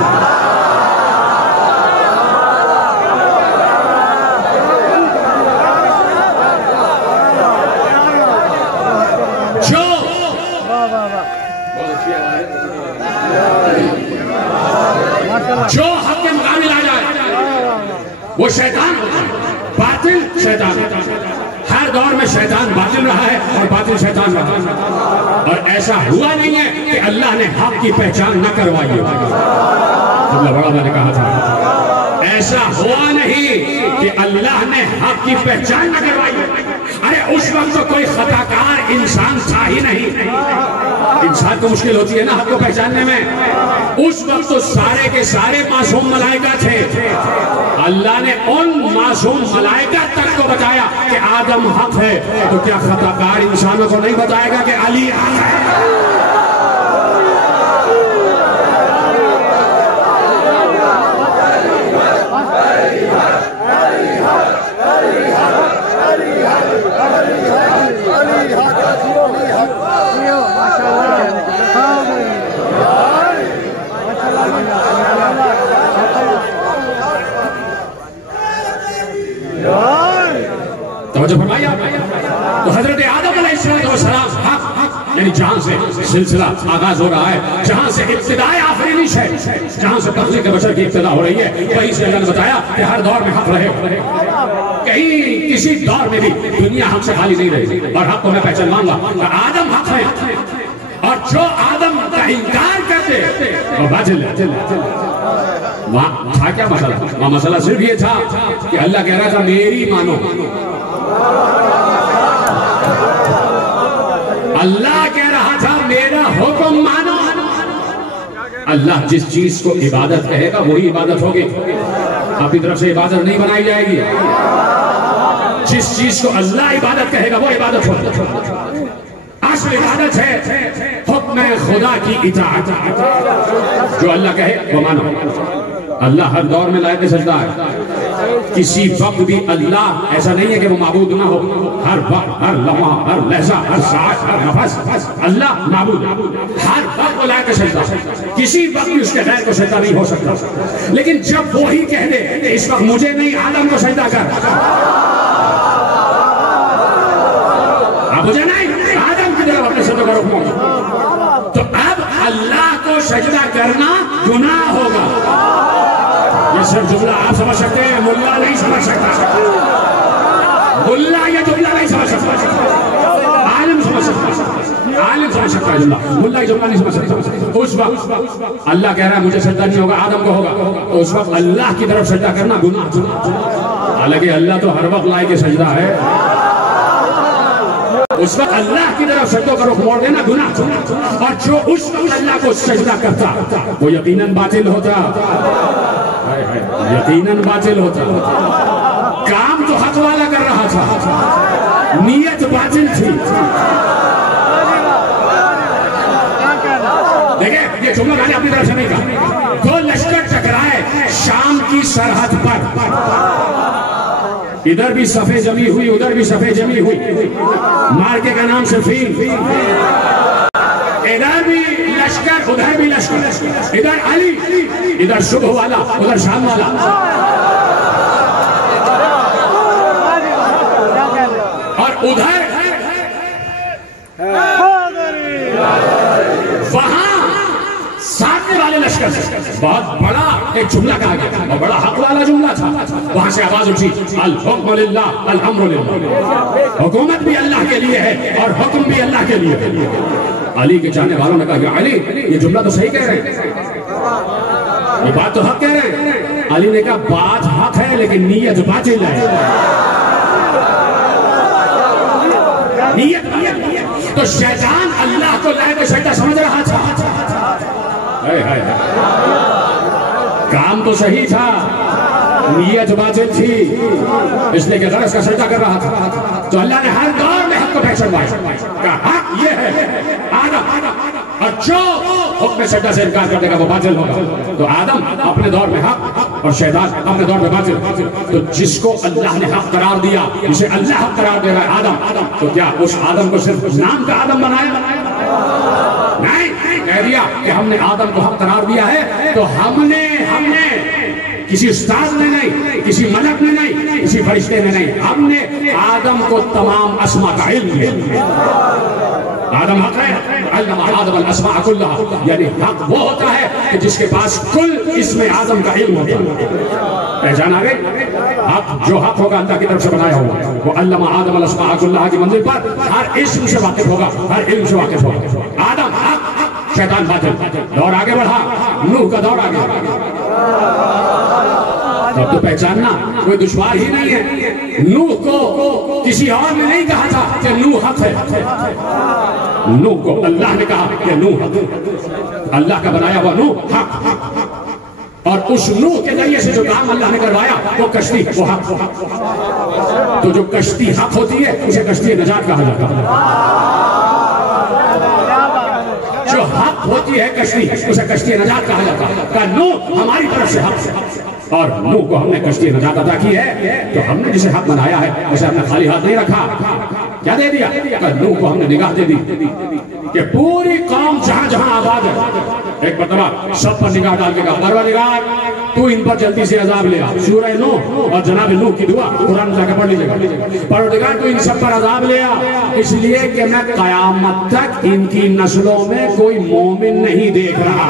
जो हक के मुकाबिल आ जाए वो शैतान होता है। बातिल शैतान, हर दौर में शैतान बातिल रहा है और बातिल शैतान रहा है। और ऐसा हुआ नहीं है कि अल्लाह ने हक की पहचान न करवाई है। बड़ा मैंने कहा था, ऐसा हुआ नहीं कि अल्लाह ने हक की पहचान न करवाई है। अरे उस वक्त तो कोई खताकार इंसान था ही नहीं। इंसान को मुश्किल होती है ना हक को पहचानने में। उस वक्त तो सारे के सारे मासूम मलाइका थे। अल्लाह ने उन मासूम मलाइका तक को बताया कि आदम हक है, तो क्या खताकार इंसानों को नहीं बताएगा कि अली हक है? तो फरमाइए तो हजरत आदम अलैहिस्सलाम हक यानी जहां से सिलसिला आगाज हो रहा है, जहां से इब्तिदाए आफरीनिश है, जहां से तख्लीक़ बशर की इब्तिदा हो रही है, वहीं से अल्लाह ने बताया कि हर दौर में हक रहे। कहीं किसी दौर में भी दुनिया हक से खाली नहीं रही और हक को मैं पहचानूंगा। आदम हक है और जो आदम का इनकार करते वो बातिल है। वहां था क्या मसला? वहां मसला सिर्फ ये था कि अल्लाह कह रहा था मेरी मानो। अल्लाह कह रहा था मेरा हुक्म मानो। अल्लाह जिस चीज को इबादत कहेगा वही इबादत होगी, अपनी तरफ से इबादत नहीं बनाई जाएगी। जिस चीज को अल्लाह इबादत कहेगा वो इबादत होगी। असल इबादत है हुक्म खुदा की इताअत। जो अल्लाह कहे वो मानो। अल्लाह हर दौर में लायक सजदा है। किसी वक्त भी अल्लाह ऐसा नहीं है कि वो माबूद ना हो। हर वक्त, हर लम्हा, हर लहजा, हर साथ, हर नफस अल्लाह माबूद। हर वक्त वो लायक सजदा, किसी वक्त भी उसके गैर को सजदा नहीं हो सकता। लेकिन जब वो ही कह दे कि इस वक्त मुझे नहीं आदम को सजदा कर, मुझे नहीं आदम की तरफ अपने सजदा करो, तो अब अल्लाह को सजदा करना गुनाह होगा। ये सिर्फ जुमला आप समझ सकते हैं, मुल्ला नहीं समझ सकता। मुल्ला ये जुमला नहीं समझ सकता, आलिम समझ सकता, आलिम समझ सकता है जुमला, मुल्ला ही जुमला नहीं समझ सकता। उस वक्त अल्लाह कह रहा है मुझे सजदा नहीं होगा, आदम को होगा, तो उस वक्त अल्लाह की तरफ सजदा करना गुनाह। हालांकि अल्लाह तो हर वक्त लायक सजदा है, उस वक्त अल्लाह की तरफ सजदों का रुख मोड़ देना गुनाह। और जो उस वक्त अल्लाह को सजदा करता वो यकीनन बातिल होता, यकीनन बातिल होता। काम तो हक वाला कर रहा था, नीयत बातिल थी। देखिए ये जुमला मैंने अपनी तरफ से नहीं कहा। दो लश्कर टकराए शाम की सरहद पर, इधर भी सफे जमी हुई, उधर भी सफे जमी हुई, मार्के का नाम सफीन। इधर भी लश्कर, उधर भी लश्कर, इधर अली, इधर सुबह वाला, उधर शाम वाला। और उधर वहां सामने वाले लश्कर से बहुत बड़ा एक जुमला कहा गया और बड़ा हक वाला जुमला था। वहां से आवाज उठी, अल हुक्म लिल्लाह अल अम्रु लिल्लाह, हुकूमत भी अल्लाह के लिए है और हुक्म भी अल्लाह के लिए। अली के चाहने वालों ने कहा, अली ये जुमला तो सही कह रहे हैं, ये बात तो हक कह रहे हैं। अली ने कहा बात हक है लेकिन नीयत बातिल है। नीयत तो शैतान अल्लाह को लाए तो सजदा समझ रहा था। काम तो सही था, नीयत बातिल थी, इसलिए कि गरज का सजदा कर रहा था। तो अल्लाह ने हर दौर में हक को पहचानवाया, कहा हक ये है आदम, और जो हुक्म सजदा से इनकार कर देगा वो बातिल होगा। तो आदम अपने दौर में हक और शैतान अपने दौर में बातिल। तो जिसको अल्लाह ने हक करार दिया, जिसे अल्लाह हक करार दे रहा है आदम, तो क्या उस आदम को सिर्फ नाम का आदम बनाया? नहीं, कह दिया कि हमने आदम को हक करार दिया है। तो हमने किसी उस्ताद ने नहीं, किसी मलक ने नहीं, किसी फरिश्ते ने नहीं, हमने आदम को तमाम अस्मा का इल्म दिया। आदम हक है, अल्लमा आदम अल अस्मा कुल्लहा, यानी हक वो होता है कि जिसके पास कुल इसमें आदम का इल्म होता है। पहचान आ गई? हक जो हक होगा अल्लाह की तरफ से बनाया होगा, वो अल्लमा आदम अल अस्मा कुल्लहा की मंजिल पर हर इस्म से वाकिफ होगा, हर इल्म से वाकिफ होगा। आदम हक, शैतान बातिल। दौर आगे बढ़ा, नूह का दौर आ गया। तब तो पहचानना कोई दुश्वार ही नहीं है। नूह को किसी और ने नहीं कहा था कि नूह हक है, नूह को अल्लाह ने कहा कि नूह हक, अल्लाह का बनाया हुआ नूह हक। और उस नूह के जरिए से जो काम अल्लाह ने करवाया वो कश्ती, वो हक। तो जो कश्ती हक होती है उसे कश्ती नजात कहा जाता है। जो हक होती है कश्ती, उसे कश्ती नजात कहा जाता है। नूह हमारी तरफ से हक, और नूह को हमने कश्ती नजात अता की है। तो हमने जिसे हक बनाया है उसे हमने खाली हाथ नहीं रखा। क्या दे दिया? नूह को हमने निगाह दे दी कि पूरी कौम जहां जहां आबाद है एक मरतबा सब पर निगाह डाल के कहा, परवरदिगार तू इन पर जल्दी से अजाब ले आ। सूरह नूह और जनाब नूह की दुआ कुरान में जाकर पढ़ लीजिएगा। परवरदिगार तू इन सब पर अजाब ले आ, इसलिए कि मैं कयामत तक इनकी नस्लों में कोई मोमिन नहीं देख रहा।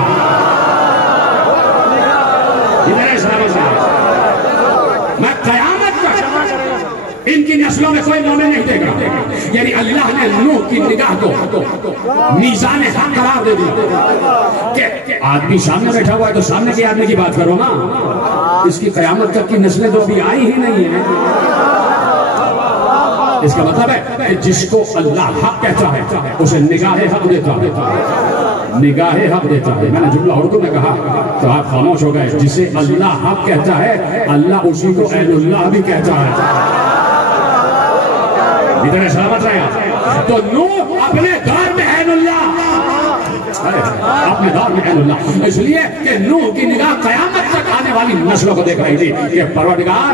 मैं कयामत तक इनकी नस्लों में कोई मोमिन नहीं देख रहा। यानी अल्लाह ने नूह की निगाह को मीज़ान हक करार दे दिया कि आदमी सामने बैठा हुआ है तो सामने के आदमी की बात करो ना, इसकी कयामत तक की नस्लें तो अभी आई ही नहीं है। इसका मतलब है कि जिसको अल्लाह हक कहता है उसे निगाहे हक देता है, निगाहे हक देता है। मैंने जुमला उर्दू में कहा तो आप खामोश हो गए। जिसे अल्लाह हक कहता है अल्लाह उसी को ऐनुल्लाह भी कहता है। इधर सलामत रहे। तो नूह अपने दौर में ऐनुल्लाह, अपने दौर में ऐनुल्लाह, इसलिए कि नूह की निगाह कयामत तक आने वाली नस्लों को देख रही थी कि परवरदिगार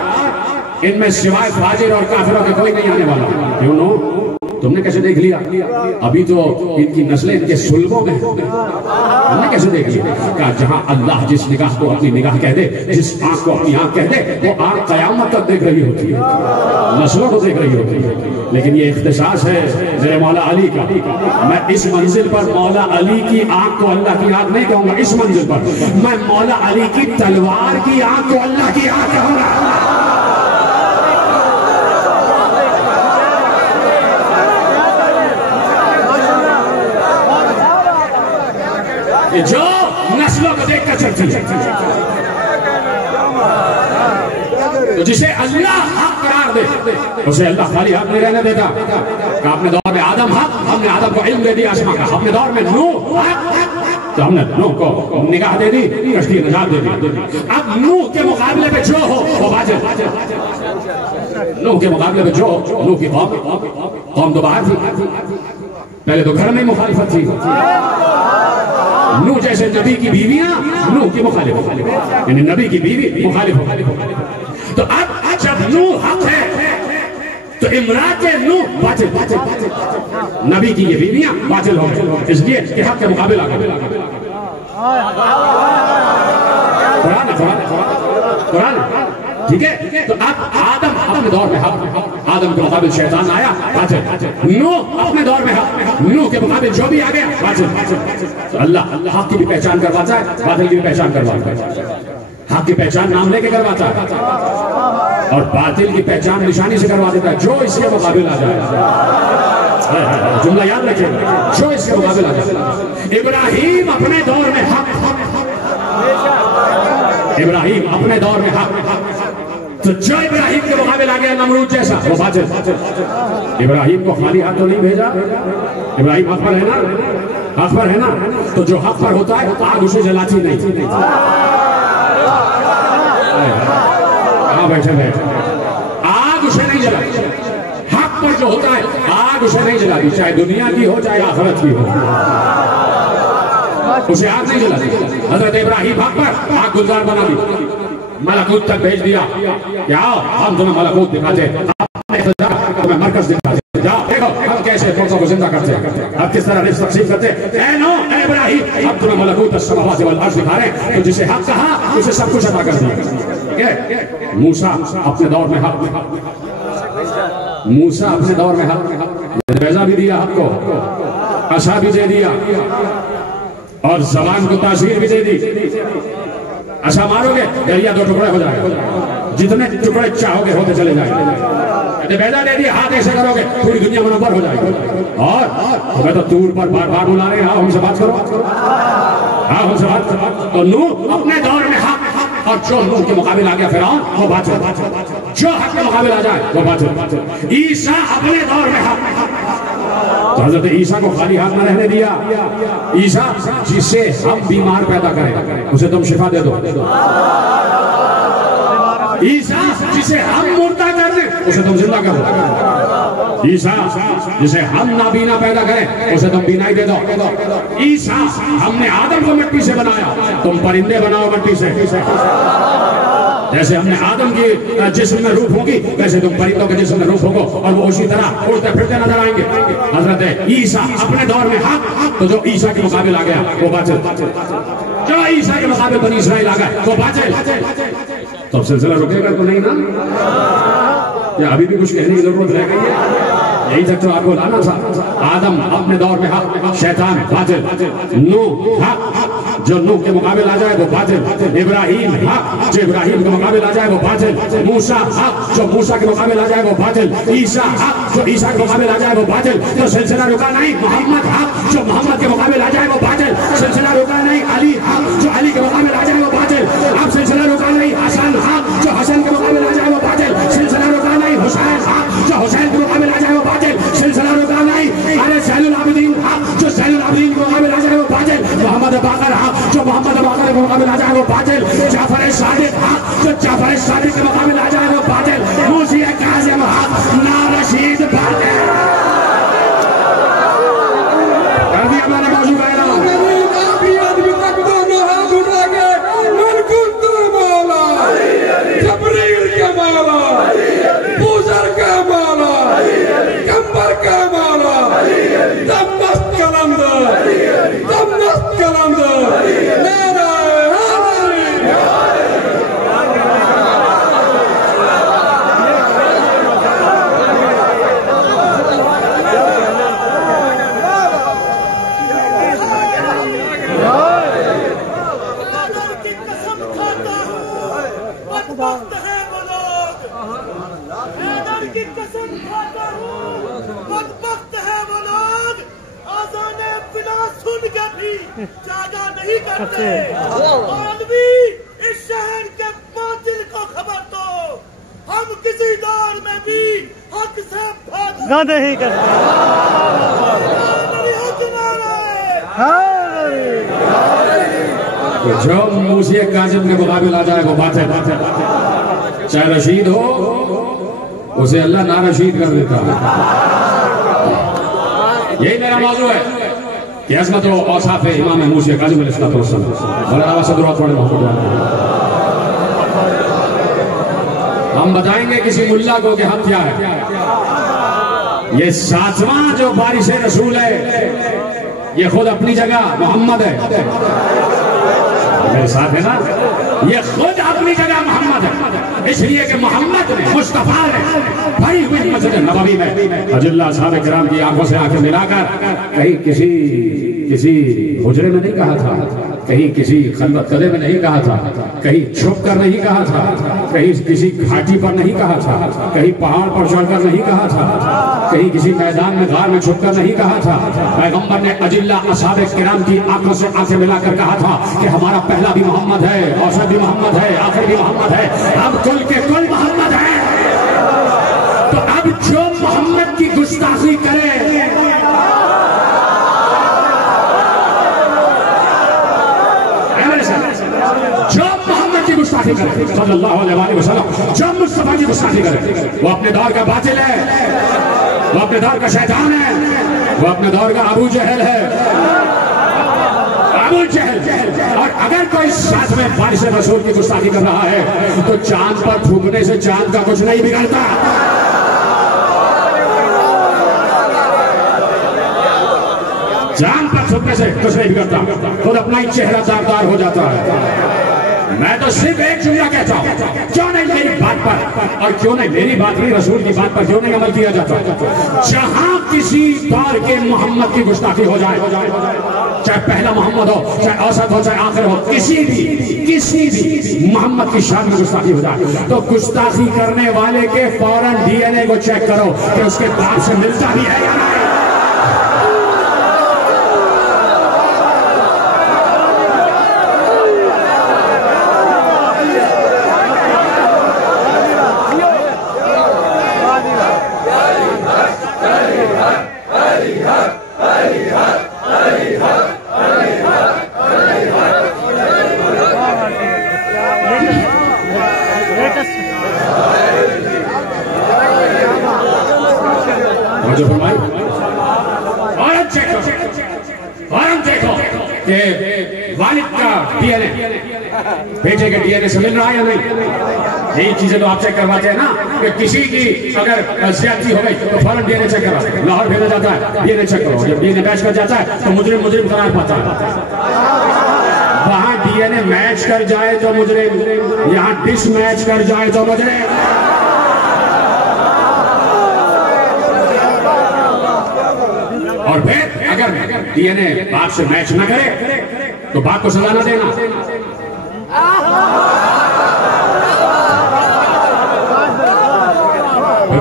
इनमें सिवाय फाजिर और काफिरों के कोई नहीं आने वाला। क्यों नूह? तुमने कैसे देख लिया? अभी तो इनकी नस्लें इनके सुल्बों में, हमने कैसे देख लिया? कहा जहां अल्लाह जिस निगाह को अपनी निगाह कह दे, जिस आंख को अपनी आंख कह दे, वो आंख कयामत तक देख रही होती है, नस्लों को देख रही होती है। लेकिन ये इख्तिसास है मेरे मौला अली का। मैं इस मंजिल पर मौला अली की आंख को अल्लाह की आंख नहीं कहूंगा। इस मंजिल पर मैं मौला अली की तलवार की आंख को अल्लाह की आंख कहूंगा। उसे अल्लाह खाली हाथ नहीं रहने देता। अपने दौर में आदम हक, हमने आदम को इल्म दे दिया आसमां का। अपने दौर में नूह हक, तो हमने नूह को निगाह दे दी, कश्ती नजात दे दी। अब नूह के मुकाबले में जो हो वो बाजिल। नूह के मुकाबले में जो हो, नूह की कौम तो बाहर थी, पहले तो घर में मुखालिफत थी। नूह जैसे नबी की बीवियां नूह की मुखालिफ, यानी नबी की बीवी मुखालिफ। तो अब जब नूह हक है तो इमरात नूह बातिल, नबी की ये बीवियां बातिल हो गई, इसलिए कि हक के मुकाबले आ गए। कुरान ठीक है। तो अब आदम अपने दौर में हक, आदम के मुकाबले शैतान आया बातिल। नूह अपने दौर में हक, नूह के मुकाबले जो भी आ गया बातिल। तो अल्लाह हक की भी पहचान करवाता है, बातिल की भी पहचान करवाता है। हक की पहचान नाम लेके करवाता है और बातिल की पहचान निशानी से करवा देता है, जो इसके मुकाबले आ जाए। जुमला याद रखिएगा, जो इसके मुकाबले आ जाए। इब्राहिम अपने दौर में हक, इब्राहिम अपने दौर में हक, तो जो इब्राहिम के मुकाबले आ गया नमरूद जैसा, वो बातिल। इब्राहिम को खाली हाथ तो नहीं भेजा, इब्राहिम हक पर है ना, हक पर है ना, तो जो हक पर होता है आग उसे जलाती नहीं। कहाँ बैठे बैठे, आग उसे नहीं जलाती। हक पर जो होता है आग उसे नहीं जलाती, चाहे दुनिया की हो चाहे आखिरत की हो, उसे आग नहीं जलाती। हजरत इब्राहिम हक पर आग गुलजार बना दी, मलकूत तक भेज दिया। क्या हम तुम्हें मलकूत दिखाते, तुम्हें मरकज दिखाते, जाओ देखो हम कैसे फौजों को जिंदा करते हैं, अब किस तरह रिज़्क़ तक़सीम करते हैं। ऐ नूह, ऐ इब्राहिम, अब तुम्हें मलकूत अस्समावाति वल अर्ज़ दिखा रहे हैं। तो जिसे हक कहा उसे सब कुछ अता कर दिया। ठीक है। मूसा अपने दौर में हक, मूसा अपने दौर में हक, बैजा भी दिया हक को, अशा भी दे दिया और जबान को तासीर भी दे दी। अच्छा मारोगे दरिया दो टुकड़े हो जाएगा, जितने टुकड़े चाहोगे होते चले जाएंगे। बैजा दे दिया, हाथ ऐसे करोगे पूरी दुनिया मुनव्वर हो जाएगी। और तुम्हें तो तूर पर बार बार बुला रहे हैं, आओ हमसे बात करो, आओ हमसे बात करो। तो नूह अपने दौर में हक, और जो नूह के मुकाबले आ गया फिरौन, वो बातिल। जो हक के मुकाबले आ जाए वो बातिल। ईसा अपने दौर में हक, तो हजरत ईसा को खाली हाथ न रहने दिया। ईसा जिससे हम बीमार पैदा करें उसे तुम शिफा दे दो। ईसा जिसे हम मुर्दा कर दें उसे तुम जिंदा कर दो। ईसा जिसे हम नाबीना पैदा करें उसे तुम बीनाई दे दो। ईसा हमने आदम को मिट्टी से बनाया, तुम परिंदे बनाओ मिट्टी से। जैसे हमने आदम की जिस्म में रूह होगी वैसे तुम परिंदों के जिस्म में रूह होगो, और वो उसी तरह उड़ते फिरते नजर आएंगे। हजरत ईसा अपने दौर में हक, तो जो ईसा के मुकाबले आ गया वो बातिल। जो ईसा के मुकाबले बनी इस्राइल आ गया वो बातिल। तो अब सिलसिला रुकेगा तो नहीं ना, या अभी भी कुछ कहने की जरूरत रह गई है? यही तक तो आपको लाना था। आदम अपने दौर में हक, शैतान बातिल। नूह हक, जो नूह के मुकाबले आ जाए वो बातिल। इब्राहिम हक, जो इब्राहिम के मुकाबले आ जाए वो बातिल। मूसा हक, जो मूसा के मुकाबले आ जाए वो बातिल। ईसा हक, जो ईसा के मुकाबले आ जाए वो बातिल। तो सिलसिला रुका नहीं। मोहम्मद हक, जो मोहम्मद के मुकाबले आ जाए वो बातिल। सिलसिला रुका नहीं। अली हक, जो अली के मुकाबले आ जाए वो बातिल। अब सिलसिला रुका नहीं। हसन हक, जो हसन के मुकाबले आ जाए वो बातिल। सिलसिला रुका नहीं। हुसैन हक, जो हुसैन के मुकाबले आ जाए वो बातिल। सिलसिला रुका नहीं। अरे ज़ैनुल आबिदीन हक, जो ज़ैनुल आबिदीन के मुकाबले आ जाए वो बातिल। मोहम्मद बाकर हक, जो मोहम्मद बाकर के मुकाबले आ जाए वो बातिल। जाफर सादिक हक, जो जाफर सादिक के मुकाबले आ जाए वो बातिल। मूसी काज़िम हक, ना रशीद बातिल। जागा नहीं करते। आदमी इस शहर के बातिल को खबर दो, हम किसी दौर में भी गाते ही करते तो जो मूसे काजिम के मुकाबले आ जाए वो बात है। चाहे रशीद हो उसे अल्लाह ना रशीद कर देता है। यही मेरा मौजू है कि अज़मत और औसाफ इमाम मूसे काजिम अलैहिस्सलाम मौलाना से दुआ पढ़े हम बताएंगे किसी मुल्ला को कि हम क्या है। ये 7वां जो बारिश रसूल है ये खुद अपनी जगह मोहम्मद है। मेरे साथ है ना, ये खुद अपनी जगह मोहम्मद है, इसलिए कि मोहम्मद ने मुस्तफा ने भरी हुई मस्जिद नबवी में अजिल्ला साहब किराम की आंखों से आंखें मिलाकर कहीं किसी हुजरे में नहीं कहा था, कहीं किसी खलवत कदे में नहीं कहा था, कहीं छुप कर नहीं कहा था, कहीं किसी घाटी पर नहीं कहा था, कहीं पहाड़ पर चढ़कर नहीं कहा था, कहीं किसी मैदान में गार में छुप कर नहीं कहा था। पैगंबर ने अजिल्ला असहाबे किराम की आंखों से आंखें मिलाकर कहा था कि हमारा पहला भी मोहम्मद है, औसत भी मोहम्मद है, आखिर भी मोहम्मद है, हम कुल के कुल मोहम्मद है। तो अब जो मोहम्मद की गुस्ताखी करे जो मोहम्मद की गुस्ताखी करे सल्लल्लाहु अलैहि वसल्लम, जो मुस्तफा की गुस्ताखी करे वो अपने दौर का बातिल है, वो अपने दौर का शैतान है, वो अपने दौर का अबू जहल है, अबू जहल। और अगर कोई साथ में बारिश रसूल की गुस्ताखी कर रहा है तो चांद पर थूकने से चांद का कुछ नहीं बिगड़ता। चांद पर थूकने से कुछ नहीं बिगड़ता, खुद अपना ही चेहरा दागदार हो जाता है। मैं तो सिर्फ एक जुमला कहता हूँ, क्यों नहीं मेरी बात पर और क्यों नहीं मेरी बात नहीं रसूल की बात पर क्यों नहीं अमल किया जाता। जहां किसी दौर के मोहम्मद की गुस्ताखी हो जाए, चाहे पहला मोहम्मद हो, चाहे औसत हो, चाहे आखिर हो, किसी भी मोहम्मद की शान में गुस्ताखी हो जाए तो गुस्ताखी करने वाले के फौरन DNA को चेक करो कि उसके बाप से मिलता भी है या नहीं। वालिद का DNA बेटे के DNA से मिल रहा है या नहीं। यही चीजें तो आप चेक करवाते हैं ना कि किसी की अगर ज्यादती हो गई तो फौरन DNA चेक करवा, लाहौर भेजा जाता है DNA चेक करो, जब DNA मैच कर जाता है तो मुजरिम करार पाता है। वहां DNA मैच कर जाए तो मुजरिम, यहाँ डिस मैच कर जाए तो मुजरिम। और फिर अगर DNA बाप से मैच ना करे तो बाप को सजा ना देना।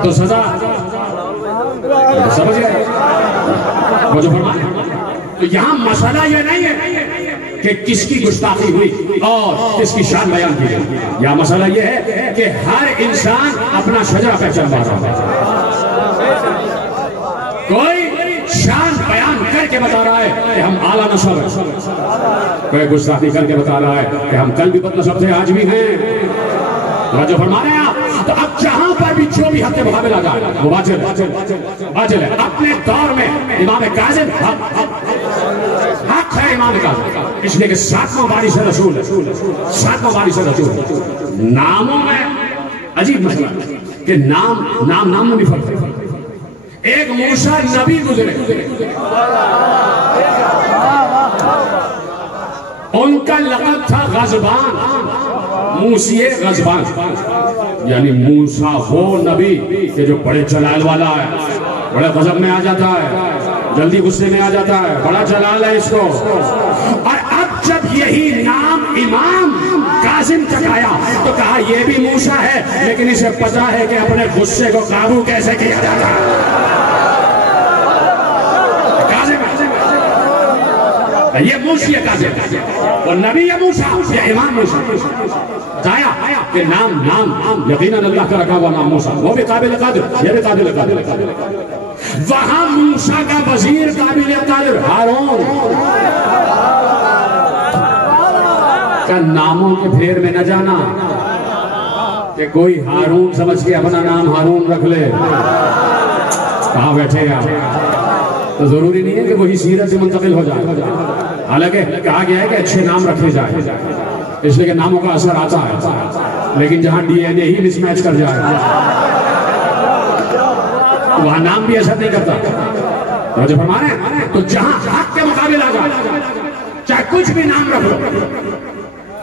तो सजा समझ गए वो जो फरमाया। तो यहां मसला ये नहीं है कि किसकी गुस्ताखी हुई और किसकी शान बयान की गई, यह मसला ये है कि हर इंसान अपना शजरा पहचान रहा है। कोई शान बयान करके बता रहा है कि हम आला नस्ल हैं, कोई गुस्ताखी करके बता रहा है कि हम कल भी बदनस्ब थे आज भी हैं। जो फरमा रहे हैं आप, तो अब जहां पर भी जो भी हक के मुकाबले आ जाए वो बातिल है। अपने दौर में इमाम काज़िम हक है, इमाम काज़िम, इसलिए कि 7वां वारिस रसूल है, 7वां वारिस रसूल। नामों में अजीब मसला कि नाम में भी फर्क है। एक मूसा नबी गुजरे, उनका लक़ब था गज़बान, मूसिए गज़बान, यानी मूसा वो नबी के जो बड़े जलाल वाला है, बड़े गज़ब में आ जाता है, जल्दी गुस्से में आ जाता है, बड़ा जलाल है इसको। और अब जब यही नाम इमाम काज़िम तक आया तो कहा यह भी मूसा है, लेकिन इसे पता है कि अपने गुस्से को काबू कैसे किया जाता है। ये मूसा काज़िम, वो नबी है मूसा, ये इमाम मूसा। जाया कि नाम यकीनन अल्लाह का रखा हुआ नाम मूसा, वो भी काबिल कादिर, ये भी काबिल कादिर। वहां मूसा का वजीर काबिल कादिर हारून का नामों के फेर में न जाना कि कोई हारून समझ के अपना नाम हारून रख ले। कहाँ बैठेगा? तो जरूरी नहीं है कि वही सीरत से मुंतकिल हो जाए। हालांकि कहा गया है कि अच्छे नाम रखे जाए, इसलिए कि नामों का असर आता है, लेकिन जहां डीएनए ही मिसमैच कर जाए तो वहां नाम भी असर नहीं करता। तो जब हमारे तो जहां हक के मुकाबिल आ जाए, चाहे कुछ भी नाम रख लो,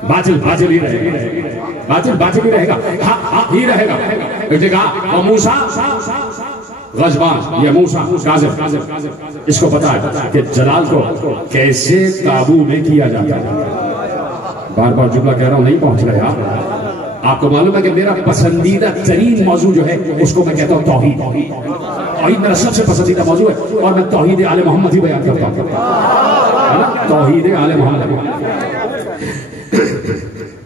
बातिल बातिल ही रहेगा, बातिल बातिल ही रहेगा, हक ही रहेगा। एक जगह और मूसा गजबान या मूसा काज़िब, इसको पता है कि जलाल को कैसे काबू में किया जाता है। बार बार जुमला कह रहा हूं, नहीं पहुंच रहे आप। आपको मालूम है कि मेरा पसंदीदा तरीन मौजू जो है उसको मैं कहता हूं तौहीद। तौहीद मेरा सबसे पसंदीदा मौजू है और मैं तौहीद आले मोहम्मद ही बयान करता हूं। तौहीद आले मोहम्मद,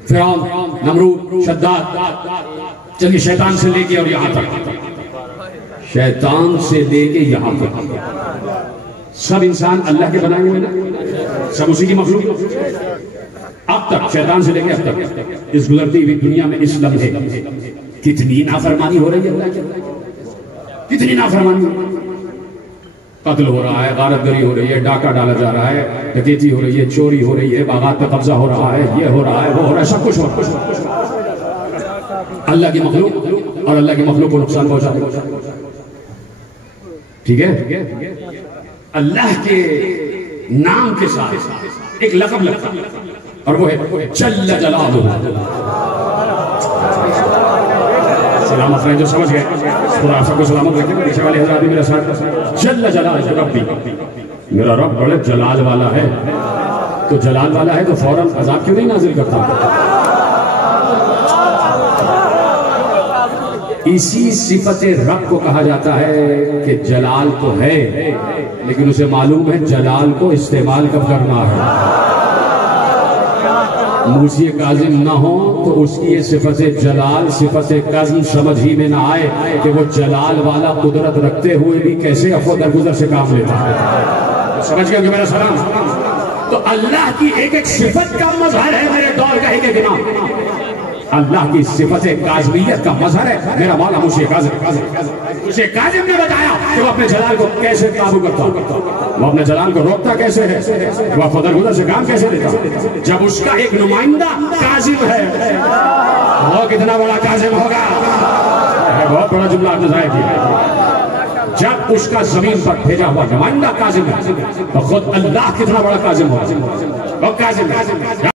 फिरौन, नमरूद, शद्दाद, चलिए शैतान से लेके और यहां तक, शैतान से लेके यहां तक सब इंसान अल्लाह के बनाए हुए ना, सब उसी की मखलूक। अब तक शैतान से लेके अब तक इस गुजरती हुई दुनिया में इस लम्हे कितनी नाफरमानी हो रही है, कितनी नाफरमानी। कत्ल हो रहा है, गारतगरी हो रही है, डाका डाला जा रहा है, डकैती हो रही है, चोरी हो रही है, बागात पे कब्जा हो रहा है, ये हो रहा है, वो हो रहा है, सब कुछ हो रहा है। अल्लाह की मखलूक और अल्लाह की मखलूक को नुकसान पहुंचा। ठीक है, अल्लाह के नाम के साथ एक लक़ब लगता है और वो है जल्ल जलालुहु। सलामत रहे जो समझ गए, खुदा सबको सलामत रखे। पीछे वाले हज़रात भी मेरे साथ, जल्ल जलालुहु रब्बी, मेरा रब बड़े जलाल वाला है। तो जलाल वाला है तो फौरन अज़ाब क्यों नहीं नाज़िल करता? इसी सिफत रब को कहा जाता है कि जलाल तो है, लेकिन उसे मालूम है जलाल को इस्तेमाल कब करना है। मूसी काजिम ना हो तो उसकी ये सिफत जलाल सिफत काजिम समझ ही में ना आए कि वो जलाल वाला कुदरत रखते हुए भी कैसे अफो दरगुजर से काम लेता है। समझ गए मेरा सलाम? तो अल्लाह की एक एक सिफत का मजहर है मेरे दौर का एक एक इमाम। अल्लाह की सिफत काज़मियत का मजहर है मेरा मौला मुझे मुझे काज़िम ने बताया कि वो अपने जलाल को कैसे काबू करता, वो अपने जलाल को रोकता कैसे है, वो फदरगुजर से काम कैसे लेता। जब उसका एक नुमाइंदा काज़िम है, वो कितना बड़ा काज़िम होगा। बहुत बड़ा जुमला आपने ज़ाहिर किया। जब उसका जमीन पर भेजा हुआ नुमाइंदा काज़िम है तो खुद अल्लाह कितना बड़ा काज़िम होगा। वो काज़िम